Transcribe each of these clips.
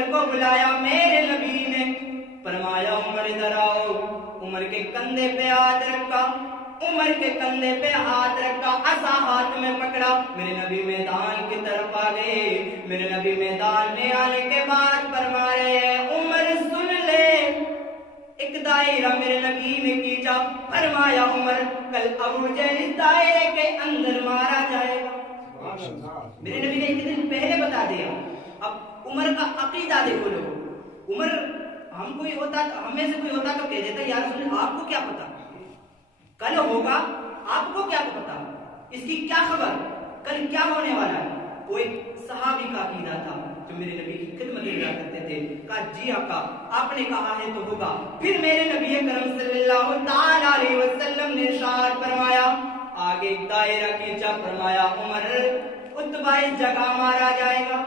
उमर को बुलाया मेरे नबी ने, फरमाया उमर इधर आओ। उमर के कंधे पे हाथ रखा, उमर के कंधे पे हाथ रखा, असा हाथ में पकड़ा। मेरे नबी मैदान की तरफ आ गए। मेरे नबी मैदान में आने के बाद फरमा रहे हैं, उमर सुन ले। एक दायरा मेरे नबी ने खींचा, फरमाया उमर कल अबू जहल इस दायरे के अंदर मारा जाएगा। मेरे नबी ने एक दिन पहले बता दिया। अब उमर का अकीदा देखो लोग। उमर हम कोई होता, हमें से कोई होता तो कह देता यार सुन, आपको क्या पता कल होगा, आपको क्या पता, इसकी क्या खबर, कल क्या होने वाला है। वो एक सहाबी का अकीदा था जो मेरे नबी की खिदमत किया करते थे। कहा जी आका आपने कहा है तो होगा। फिर मेरे नबी करम सल्लल्लाहु ताला अलैहि वसल्लम ने इरशाद फरमाया, आगे एक दायरा खींचा, फरमाया उमर उतबा इस जगह मारा जाएगा।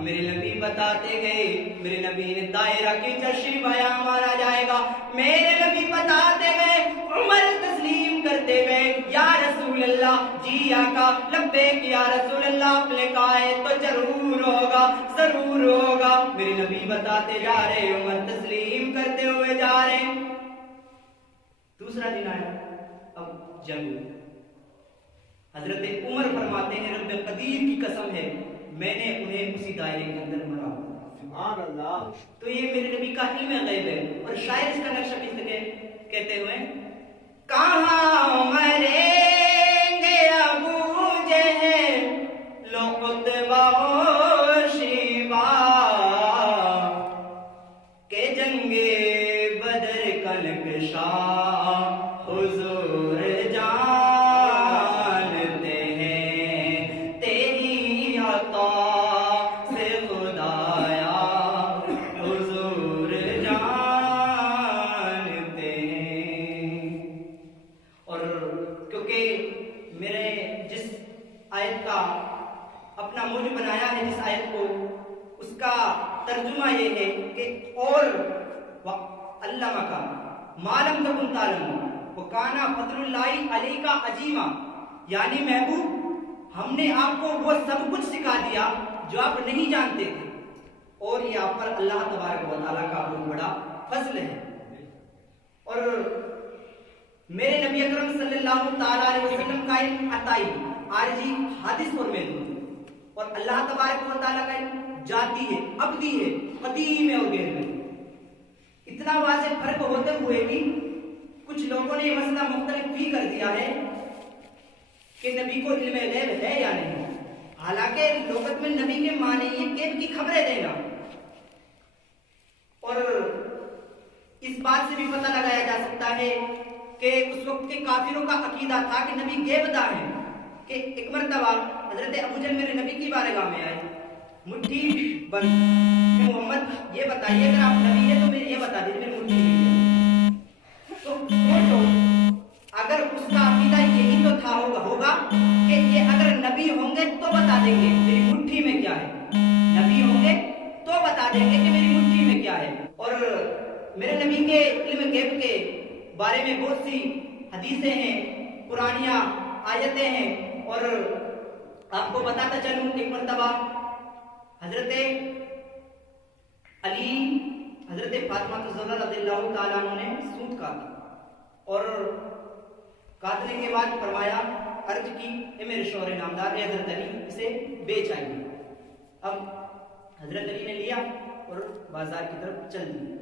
मेरे नबी बताते गए, मेरे नबी ने दायरा खींचा, शिबाया मारा जाएगा। मेरे नबी बताते गए, उमर तस्लीम करते गए, या रसूल अल्लाह, जी आका, लब्बैक या रसूल अल्लाह, आपने कहा है तो जरूर होगा, जरूर होगा। मेरे नबी बताते जा रहे, उमर तस्लीम करते हुए जा रहे। दूसरा दिन आया, अब जंग। हजरत उमर फरमाते हैं, रब्बे कदीर की कसम है मैंने उन्हें उसी दायरे के अंदर मरा। सुभान अल्लाह। तो ये मेरे नबी का इल्म गैब है। और शायर इसका नक्शा किस कहते हुए, कहां मरेंगे अबू जहल लो उतबा शिबा के जंगे बदर का नक्शा हुजूर जानते हैं, तेरी अता से खुदाया हुजूर जानते हैं। और क्योंकि मेरे जिस आयत का अपना मूल्य बनाया है, जिस आयत को, उसका तर्जुमा ये है कि और अल्लामा का मालम तकुन तालम वो काना फजलुल्लाहि अलैका अजीमा, यानी महबूब हमने आपको वो सब कुछ सिखा दिया जो आप नहीं जानते थे, और ये आप पर अल्लाह तबारक व तआला का बहुत बड़ा फजल है। और मेरे नबी अकरम सल्लल्लाहु ताला अलैहि वसल्लम का इल्म अताई, आरजी, हादिस और महदूद, और अल्लाह तबारक व तआला का इल्म जाती है, अब्दी है, कदीम है और गैर है। इतना वाज़ेह फर्क होते हुए भी कुछ लोगों ने यह मसला मुख्तलिफ भी कर दिया है कि नबी को इल्म गैब है या नहीं। हालांकि लोगत में नबी के माने ये गैब की खबरें देना, और इस बात से भी पता लगाया जा सकता है कि उस वक्त के काफिरों का अकीदा था कि नबी गैबदा है। कि एक मरतबा हजरत अबू जहल मेरे नबी की बारगाह में आए, मुट्ठी बंद, मोहम्मद ये बताइए अगर आप नबी है तो मेरे ये बता दीजिए मेरी मुट्ठी नहीं। तो अगर उसका अकीदा यही तो था होगा कि ये अगर नबी होंगे तो बता देंगे मेरी मुट्ठी में क्या है, नबी होंगे तो बता देंगे कि मेरी मुट्ठी में क्या है। और मेरे नबी के इल्म गैब के बारे में बहुत सी हदीसें हैं, पुरानियां आयतें हैं। और आपको बताता चलूं, एक मरतबा हजरत अली, हजरत फातिमा ज़हरा रज़ियल्लाहु ताला अन्हा ने सूत काटा, और काटने के बाद फरमाया, अर्ज की, ए मेरे शौहर नामदार हजरत अली इसे बेच आइए। अब हजरत अली ने लिया और बाजार की तरफ चल दिया।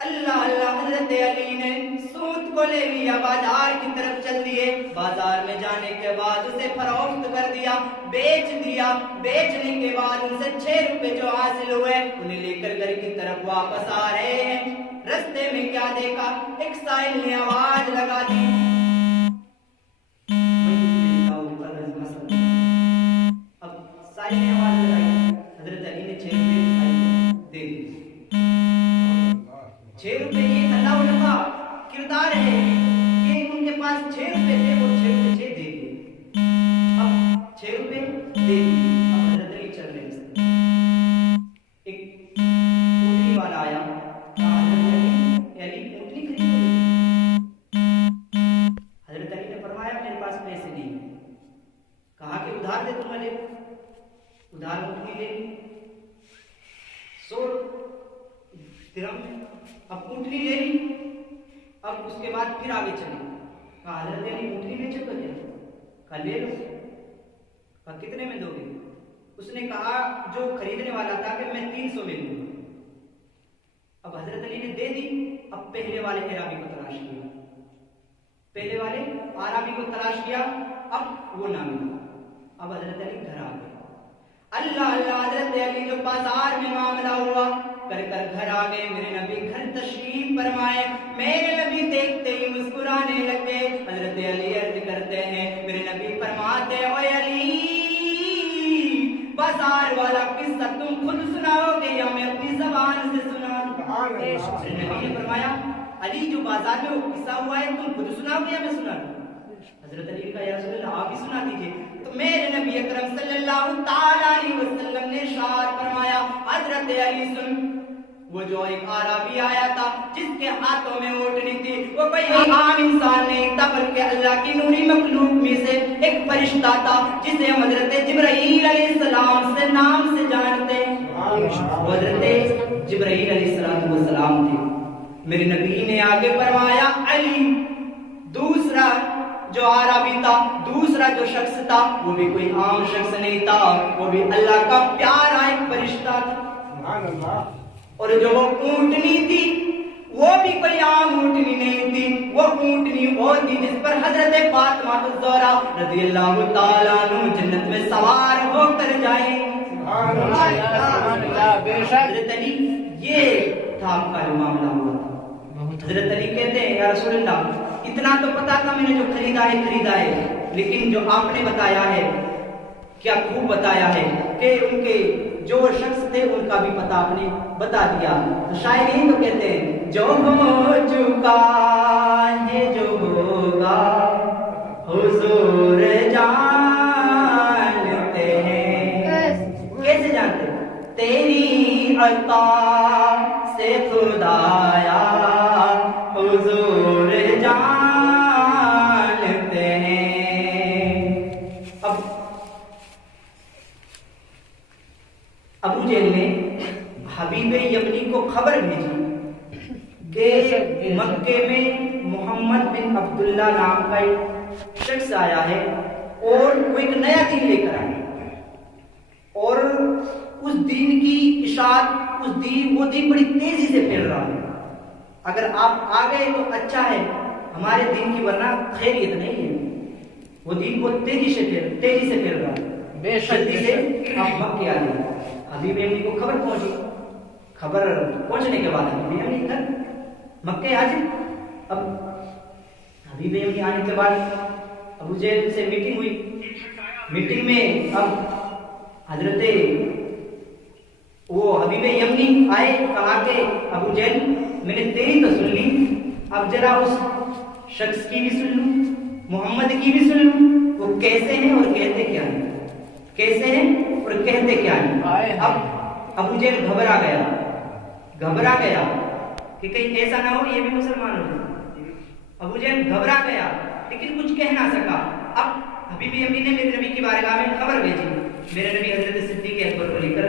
अल्लाह अल्लाह, हजरत अली ने सूत को ले लिया, बाजार की तरफ चल दिए। बाजार में जाने के बाद उसे फरोख्त कर दिया, बेच दिया। बेचने के बाद उनसे 6 रुपए जो हासिल हुए उन्हें लेकर घर की तरफ वापस आ रहे हैं। रास्ते में क्या देखा, एक साइल ने आवाज लगा दी, अब साइल ने आवाज लगाई, हजरत अली ने 6 रुपए दे दिए। 6 रुपए ये अल्लाह उनका किरदार है कि उनके पास 6 रुपए थे, वो 6 रुपए 6 दे दिए। अब 6 रुपए दे दिए, अब हजरत अली चल रहे हैं। एक ऊँटनी वाला आया, हजरत अली ऊँटनी खरीदो। हजरत अली ने फरमाया मेरे पास पैसे नहीं। कहा कि उधार दे, तुम्हें ले उधार उठनी ले ली, सो दिरहम में, अब ऊँटनी ले ली। अब उसके बाद फिर आगे चले, कहा हजरत अली ऊँटनी बेचो तो क्या? कहा ले लो। कहा कितने में दोगे? उसने कहा जो खरीदने वाला था कि मैं 300 में लूंगा। अब हजरत अली ने दे दी। अब पहले वाले अराबी को तलाश किया, पहले वाले आराबी को तलाश किया, अब वो ना मिला। अब हजरत अली घर आ गए। अल्लाह अल्लाह, हजरत अली जो बाजार में मामला हुआ कर कर घर आ गए। मेरे नबी घर तशरीफ फरमाए। मेरे नबी देखते ही मुस्कुराने लगे। हजरत अली अर्ज करते हैं, मेरे नबी फरमाते, ओए अली, बाजार वाला किस्सा तुम खुद सुनाओगे या मैं अपनी जबान से सुनाऊं? मेरे नबी ने फरमाया, अली जो बाजार में वो किस्सा हुआ है तुम खुद सुनाओगे या मैं सुना दूं? हजरत अली का या रसूल अल्लाह आप ही सुना दीजिए। तो मेरे नबी अकरम सल्लल्लाहु ताला अलैहि वसल्लम ने इरशाद फरमाया, हजरत अली सुन, वो जो एक आराबी आया था जिसके हाथों में ऊँटनी थी, वो कोई आम इंसान नहीं था बल्कि अल्लाह की नूरी मखलूक में से एक फरिश्ता था जिसे हम हजरत जिब्राईल अलैहिस्सलाम से नाम से जानते हैं। हजरत जिब्राईल अलैहिस्सलाम थे। मेरे नबी ने आगे फरमाया, अली, दूसरा जो आराबी था, दूसरा जो शख्स था, वो भी कोई आम शख्स नहीं था, वो भी अल्लाह का प्यारा एक फरिश्ता था। और जो वो ऊँटनी थी वो भी कोई आम ऊँटनी नहीं थी, वो ऊँटनी वो थी जिस पर हजरत फातिमा ज़हरा रज़ियल्लाहु ताला अन्हा जन्नत में सवार होकर जाए। हजरत अली, ये था आपका जो मामला हुआ था। हजरत अली कहते हैं, या रसूल अल्लाह, इतना तो पता था मैंने जो खरीदा है, लेकिन जो आपने बताया है, क्या खूब बताया है कि उनके जो शख्स थे उनका भी पता आपने बता दिया। तो शायद यही तो कहते हैं, जो हो चुका है जो होगा हुजूर जानते हैं। कैसे जानते? तेरी अता से खुदाया हुजूर जानते हैं। अब अबू जहल ने हबीब यमनी को खबर भेजी कि मक्के में मोहम्मद बिन अब्दुल्ला नाम का एक शख्स आया है और वो एक नया दीन लेकर आया, और उस दीन की इशाअत, वो दीन बड़ी तेजी से फैल रहा है। अगर आप आ गए तो अच्छा है हमारे दीन की, वरना खैरियत नहीं है। वो दीन बहुत तेजी से फैल रहा है। बेशर्ती से आप मक्के आ जाए। हबीब यमनी को खबर पहुंची। खबर पहुंचने के बाद हबीब यमनी घर मक्के आ जाए। अब हबीब यमनी आने के बाद अबू जहल से मीटिंग हुई। मीटिंग में अब हजरत वो हबीब यमनी आए, कहा कि अबू जहल, मैंने तेरी तो सुन ली, अब जरा उस शख्स की भी सुन लूं, मोहम्मद की भी सुन लूं, वो कैसे हैं और कहते क्या हैं, कैसे हैं और कहते क्या हैं। अब अबू जहल घबरा गया कि कहीं ऐसा ना हो ये भी मुसलमान हो जाए। अबू जहल घबरा गया लेकिन कुछ कह ना सका। अब हबीब यमनी ने मेरे नबी की बारगाह में खबर भेजी। मेरे नबी हजरत सिद्दीक अकबर को लेकर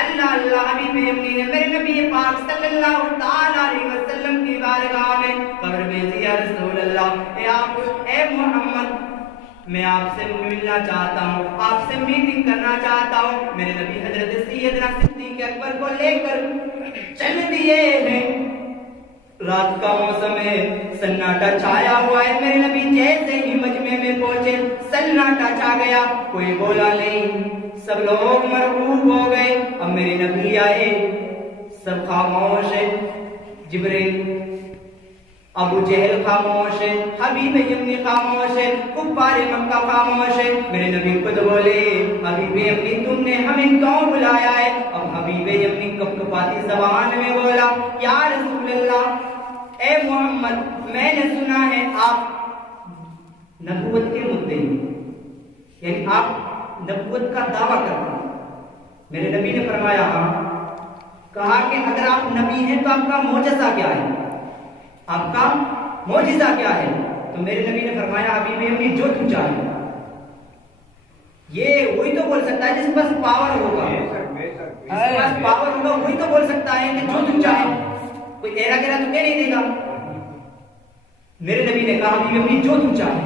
अल्लाह अल्लाह, हबीब यमनी ने मेरे नबी पाक सल्लल्लाहु ताला अलैहि वसल्लम की बारगाह में खबर भेजी, या रसूल अल्लाह, ए मोहम्मद, मैं आपसे मिलना चाहता हूँ, आपसे मीटिंग करना चाहता हूँ। मेरे नबी हजरत सैयदना सिद्दीक अकबर को लेकर चल दिए हैं। रात का मौसम है, सन्नाटा छाया हुआ है। मेरे नबी जैसे ही मजमे में पहुंचे, सन्नाटा छा गया, कोई बोला नहीं, सब लोग मरबूब हो गए। अब मेरे नबी आए, सब खामोश है। जिब्रील, अबू जहल खामोश है, हबीब यमनी खामोश है, कुफ्फारे मक्का खामोश है। मेरे नबी खुद बोले, हबीब यमनी तुमने हमें क्यों बुलाया है? अब हबीब यमनी कपकपाती ज़बान में बोला, या रसूल अल्लाह, ए मोहम्मद, मैंने सुना है आप नबूवत के मुद्दे हैं, यानी आप नबूवत का दावा करते हैं। मेरे नबी ने फरमाया हाँ। कहा कि अगर आप नबी हैं तो आपका मोजज़ा क्या है, आपका मोजिज़ा क्या है? तो मेरे नबी ने फरमाया, हबीब यमनी, जो तू चाहे, ये वही तो बोल सकता है जिसके पास पावर होगा, जिसके पास पावर होगा वही तो बोल सकता है कि जो तुम चाहे। कोई तेरा गेरा तो कह नहीं देगा। मेरे नबी ने कहा कि अम्मी जो तुम चाहे।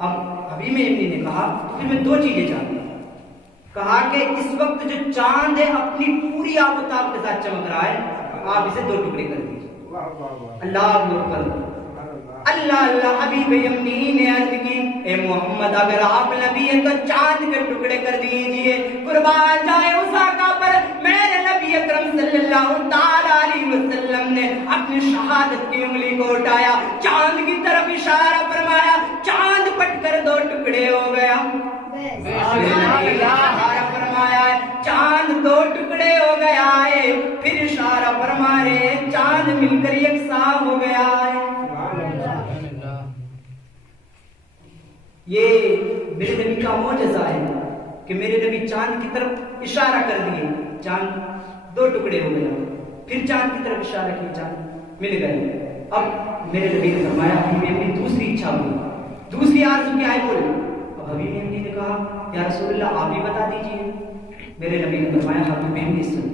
अब अभी में अम्मी ने कहा तो फिर मैं दो चीजें चाहती हूँ। कहा कि इस वक्त जो चांद है अपनी पूरी आबोताब के साथ चमक रहा है, आप इसे दो टुकड़े कर दीजिए। अल्लाह अकबर, अल्लाह अल्लाह। हबीब अम्मी ने अर्ज की, ए मोहम्मद अगर आप नबी हैं तो चांद के टुकड़े कर दीजिए। कुर्बान जाए उस आका पर। मेरे नबी अकरम सल्लल्लाहु तआला अलैहि वसल्लम ने अपनी शहादत की उंगली को उठाया, चांद की तरफ इशारा फरमाया, चांद पटकर दो टुकड़े हो गया। इशारा फरमाया चांद दो टुकड़े हो गया है, फिर इशारा फरमा रहे चांद मिलकर यकसा हो गया है। ये मेरे नबी का मौजज़ा है कि मेरे नबी चांद की तरफ इशारा कर दिए, चांद दो टुकड़े हो गया, फिर चांद की तरफ इशारा किया, चांद मिल गए। अब मेरे नबी ने फरमाया कि मेरी दूसरी इच्छा हुई, दूसरी आरज़ू क्या है बोले। अब हबीब अम्मी ने कहा या रसूलल्लाह आप ही बता दीजिए। मेरे नबी ने फरमाया हबीब अम्मी सुन।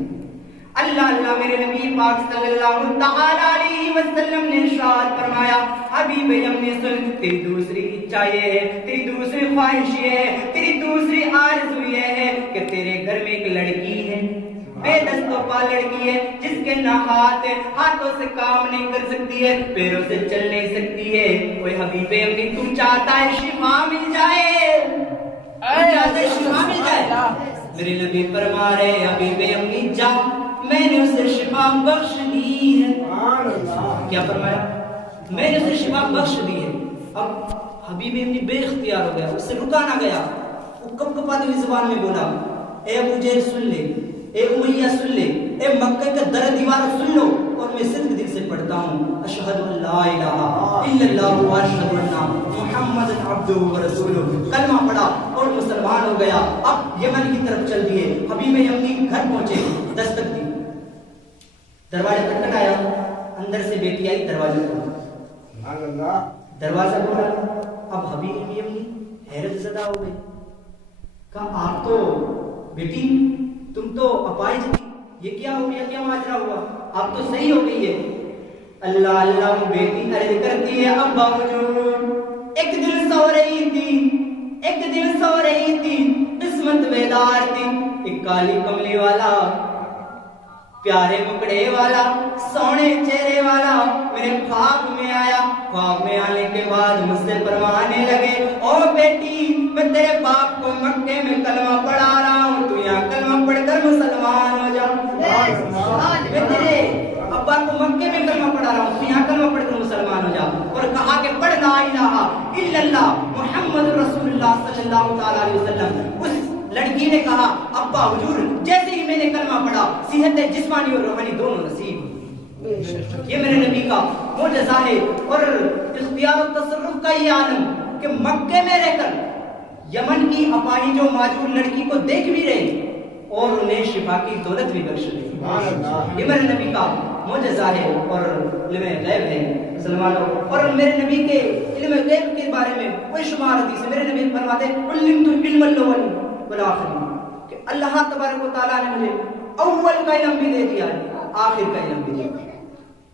अल्लाह अल्लाह। मेरे नबी पाक सल्लल्लाहु तआला अलैहि वसल्लम ने इरशाद फरमाया, हबीब अम्मी सुन, तेरी दूसरी इच्छा ये है, तेरी दूसरी ख्वाहिश ये है, तेरी दूसरी आरज़ू ये है कि तेरे घर में एक लड़की है, बेदस्तोपा लड़की है, जिसके ना हाथों से काम नहीं कर सकती है, पैरों से चल नहीं सकती है। ओए हबीब अम्मी तुम चाहता है शिफा मिल जाए, शिफा मिल जाए। मेरे नबी फरमा रहे हबीब अम्मी जा, मैंने उसे शिफा बख्श दी है। क्या फरमाया? मैंने उसे शिफा बख्श दी है। अब हबीब अम्मी बेइख्तियार हो गया, उससे रुका ना गया। वो कपकपाती हुई जुबान में बोला, ए अबू जहल सुन ले, ए उमैया सुन ले, ए मक्के का दर दीवार सुन लो, और मैं सिद्ध दिल से पढ़ता हूँ अशहदु अल्ला इलाहा इल्लल्लाहु व अशहदु अन्ना मुहम्मदन अब्दुहु व रसूलुहु। कलमा पढ़ा और मुसलमान हो गया। अब यमन की तरफ चल दिए। हबीब अम्मी घर पहुंचे, दस्तक दी, दरवाजा खटखटाया, अंदर से बेटी आई, दरवाजा खोला, दरवाजा खोला। अब हबीब अम्मी हैरत ज़दा हो गई, कहा आप तो बेटी तुम तो अपाहिज थी, ये क्या हो गया, क्या माजरा हुआ, आप तो सही हो गई है। अल्लाह अल्लाह। बेटी अर्ज करती है अब्बा हुजूर एक दिन सो रही थी, एक दिन सो रही थी, किस्मत बेदार थी, एक काली कमली वाला, प्यारे मुकड़े वाला, सोने चेहरे वाला मेरे ख्वाब में आया। ख्वाब में आने के बाद मुझसे फरमाने लगे, ओ बेटी मैं तेरे बाप को मक्के में कलमा पढ़ा रहा हूँ, तू यहाँ कलमा पढ़कर मुसलमान हो जा। मैं तेरे अब्बा को मक्के में कलमा पढ़ा रहा हूँ, तू यहाँ कलमा पढ़कर मुसलमान हो जा। और कहा कि पढ़ ला इलाहा इल्लल्लाह मुहम्मद रसूलुल्लाह सल्लल्लाहु तआला अलैहि वसल्लम। उस लड़की ने कहा अब्बा हुजूर जैसे ही मैंने कलमा पढ़ा सेहत जिस्मानी और रूहानी दोनों नसीब। ये मेरे नबी का मौजज़ा है। और इख्तियार और तसर्रुफ का ये आलम कि मक्के में रहकर यमन की अपाहिज और माजूर लड़की को देख भी रहे और उन्हें शिफा की दौलत भी बख्श रहे। ये मेरे नबी का मौजज़ा है और इल्म गैब है मुसलमानों। और मेरे नबी के इल्म गैब के बारे में कोई शुमार हदीस मेरे नबी फरमाते उल्लिमतु इल्मल अव्वल वल आखिर, कि अल्लाह तबारक व तआला ने मुझे अव्वल का इल्म भी दे दिया है, आखिर का इल्म भी दे दिया।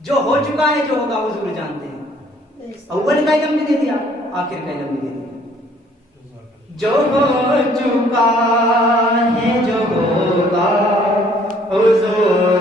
जो हो चुका है, जो होगा हुजूर जानते हैं। अव्वल का इल्म भी दे दिया, आखिर का इल्म भी दे दिया। जो हो चुका है, जो होगा हुजूर